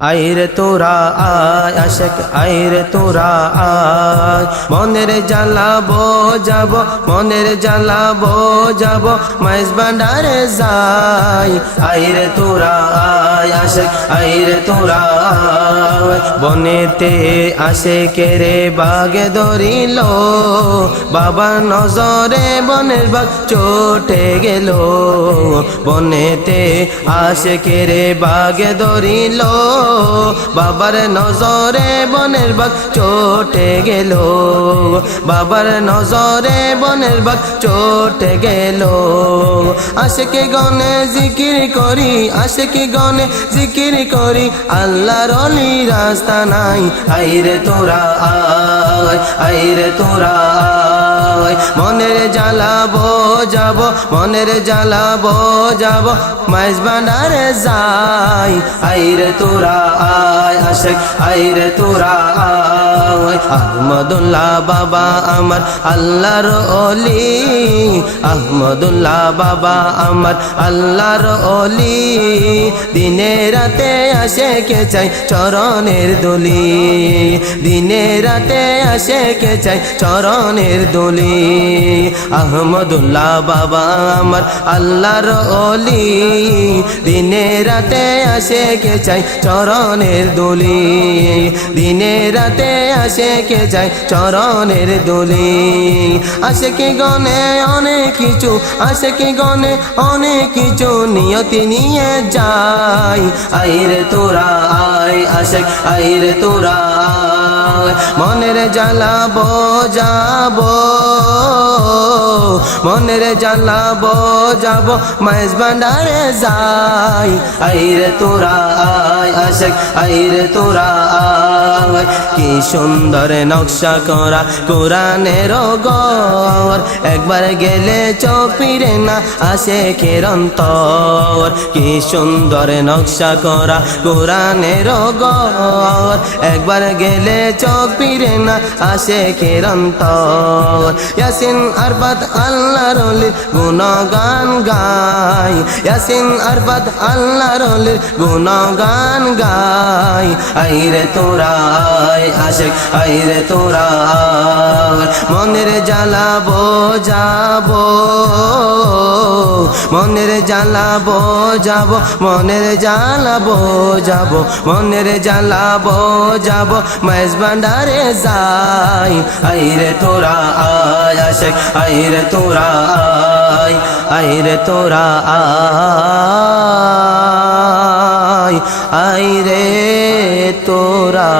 আইরে তোরা, আয় আশেক আইরে তোরা, আয়। মনের জ্বালাবো যাব মনের জ্বালাবো যাব মাইজ ভান্ডারে যাই আইরে তোরা, আয় আশেক আইরে তোরা। বনেতে আসে কেরে বাগে ধরিল বাবা নজরে বনের বাগ চটে গেল। বনেতে আসে কেরে বাগে ধরিল, বাবার নজরে বনের বাগ চটে গেল। বাবার নজরে বনের বাগ চটে গেল। আসে কে গনে জিকির করি আসে কি গনে জিকির করি, আল্লাহর অলি রাস্তা নাই। আইরে তোরা আয় আইরে তোরা মনের জ্বালাবো যাব মনের জ্বালাবো যাব মাইজ ভান্ডারে যাই। আইরে তোরা আয়, আশেক আইরে তোরা আয়। আহমদুল্লাহ বাবা আমার, আল্লাহর অলি আহমদুল্লাহ বাবা আমার, আল্লাহর অলি দিনে রাতে আসে কে চাই চরণের দলি? দিনে রাতে আসে কে চাই চরণের দলি? আহমদুল্লাহ বাবা আমার, আল্লাহর অলি দিনে রাতে আসে কে চাই চরণের দলি? দিনে রাতে আসে কে যায় চরণের দলি। আসে কি গনে অনেক কিছু আসে কি গনে অনেক কিছু নিয়তি নিয়ে যাই। আইরে তোরা আয় আশেক আইরে তোরা মনের জ্বালা যাব। মনের জ্বালাবো যাব মাইজ ভান্ডারে যাই। আইরে তোরা, আয় আশেক আইরে তোরা, আয়। কি সুন্দর নকশা করা কোরআনের গর একবার গেলে চপিরে না আসে কেরন্তর কি সুন্দর নকশা করা কোরআনের গর একবার গেলে চপিরে না আসে কেরন্তর ইয়াসিন আরবাদ আল্লাহ রলির গুণগান গাই। ইয়াসিন আরবাদ আল্লাহ রলির গুণগান গাই। আইরে তোরা আশেক, আইরে তোরা মনের জ্বালাবো যাব, মনের জ্বালাবো যাব, মনের জ্বালাবো যাব, মনের জ্বালাবো যাব মাইজ ভান্ডারে যাই। আইরে তোরা আয় আশেক আইরে তোরা আয় আইরে তোরা আয় আইরে তোরা